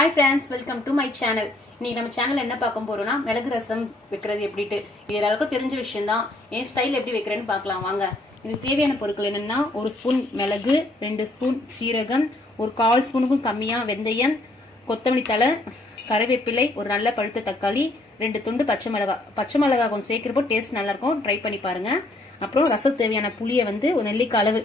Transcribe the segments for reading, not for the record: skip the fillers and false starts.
Hi friends, welcome to my channel. இன்னைக்கு நம்ம channel என்ன பார்க்க போறோம்னா மிளகு ரசம் வைக்கிறது எப்படிட்டு. இது எல்லாருக்கும் தெரிஞ்ச விஷயம் தான். என் ஸ்டைல் எப்படி வைக்கிறேன்னு பார்க்கலாம் வாங்க. இதுக்கு தேவையான பொருட்கள் என்னென்னா, 1 ஸ்பூன் மிளகு, 2 ஸ்பூன் சீரகம், ஒரு 1/4 ஸ்பூனுக்கும் கம்மியாக வெந்தயம், கொத்தமல்லி தழை, கறிவேப்பிலை, ஒரு நல்ல பழுத்த தக்காளி, 2 துண்டு பச்சை மிளகாய். பச்சை மிளகாய் கொஞ்சம் சேர்க்குறப்போ டேஸ்ட் நல்லாயிருக்கும், ட்ரை பண்ணி பாருங்கள். அப்புறம் ரசத்துக்கு தேவையான புளியை ஒரு நெல்லிக்காய் அளவு,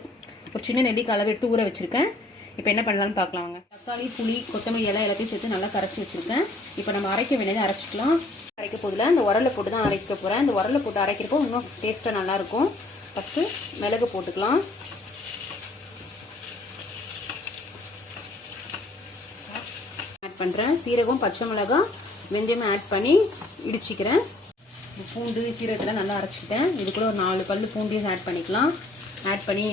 ஒரு சின்ன நெல்லிக்காய் அளவு எடுத்து ஊற வச்சுருக்கேன். இப்போ என்ன பண்ணலாம்னு பார்க்கலாம் வாங்க. தக்காளி, புளி, கொத்தமல்லி எல்லாம் எல்லாத்தையும் சேர்த்து நல்லா கரைச்சி வச்சுருக்கேன். இப்போ நம்ம அரைக்க வேண்டியதை அரைச்சிக்கலாம். அரைக்க போதில் இந்த உரலை போட்டு தான் அரைக்க போகிறேன். இந்த உரலை போட்டு அரைக்கிறப்போ இன்னும் டேஸ்ட்டாக நல்லாயிருக்கும். ஃபஸ்ட்டு மிளகு போட்டுக்கலாம். ஆட் பண்ணுறேன். சீரகம், பச்சை மிளகாய், வெந்தயமும் ஆட் பண்ணி இடிச்சிக்கிறேன். பூண்டு, சீரகத்தில் நல்லா அரைச்சிக்கிட்டேன். இது கூட ஒரு 4 பல்லு பூண்டையும் ஆட் பண்ணிக்கலாம். ஆட் பண்ணி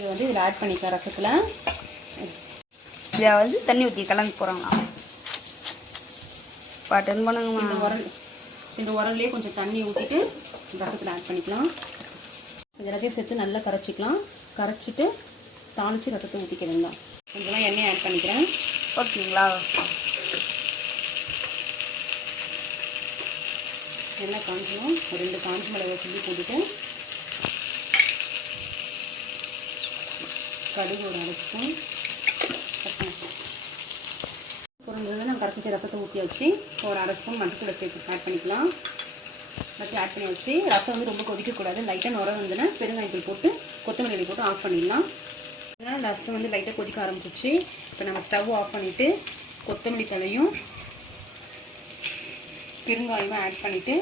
இது இதில் ஆட் பண்ணிக்கலாம். ரசத்தில் இதை தண்ணி ஊற்றி கலந்து போகிறாங்களா பாட்டன் பண்ணுங்கம்மா. இந்த உரல்லையே கொஞ்சம் தண்ணி ஊற்றிட்டு ரசத்தில் ஆட் பண்ணிக்கலாம். எல்லாத்தையும் சேர்த்து நல்லா கரைச்சிக்கலாம். கரைச்சிட்டு தாளித்து ரசத்தை ஊற்றிக்க வேண்டாம். கொஞ்சமாக எண்ணெய் ஆட் பண்ணிக்கிறேன். ஓகேங்களா? எண்ணெய் காஞ்சிடும். ஒரு 2 காஞ்சி மிளகாய் கிள்ளி போட்டுட்டு கடுகு ஒரு 1/2 ஸ்பூன், பொருள் நம்ம கரைச்சி ரசத்தை ஊற்றி வச்சு ஒரு 1/2 ஸ்பூன் மஞ்சள் சேர்த்து ஆட் பண்ணிக்கலாம். எல்லாத்தையும் ஆட் பண்ணி வச்சு ரசம் ரொம்ப கொதிக்கக்கூடாது. லைட்டாக நுர வந்துன்னா பெருங்காயத்தூள் போட்டு கொத்தமல்லி போட்டு ஆஃப் பண்ணிடலாம். ரசம் லைட்டாக கொதிக்க ஆரம்பிச்சிச்சு. இப்போ நம்ம ஸ்டவ் ஆஃப் பண்ணிவிட்டு கொத்தமல்லி தழையும் பெருங்காயமும் ஆட் பண்ணிவிட்டு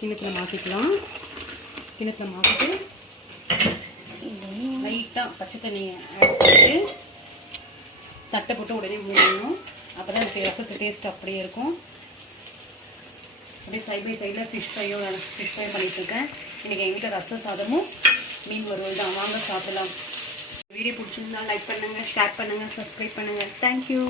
கிண்ணத்தில் மாற்றிக்கலாம். கிணத்துல மாற்றிட்டு லைட்டாக பச்சை தண்ணியை ஆட் பண்ணிட்டு தட்டை போட்டு உடனே மூடணும். அப்போ தான் இந்த ரசத்து டேஸ்ட் அப்படியே இருக்கும். அப்படியே சைட் பை சைடில் ஃபிஷ் ஃப்ரை பண்ணிட்டுருக்கேன். இன்றைக்கி எங்கள் வீட்டில் ரசம் சாதமும் மீன் வறுவல் தான். வாங்க சாப்பிடலாம். வீடியோ பிடிச்சிருந்தா லைக் பண்ணுங்கள், ஷேர் பண்ணுங்கள், சப்ஸ்கிரைப் பண்ணுங்கள். தேங்க்யூ.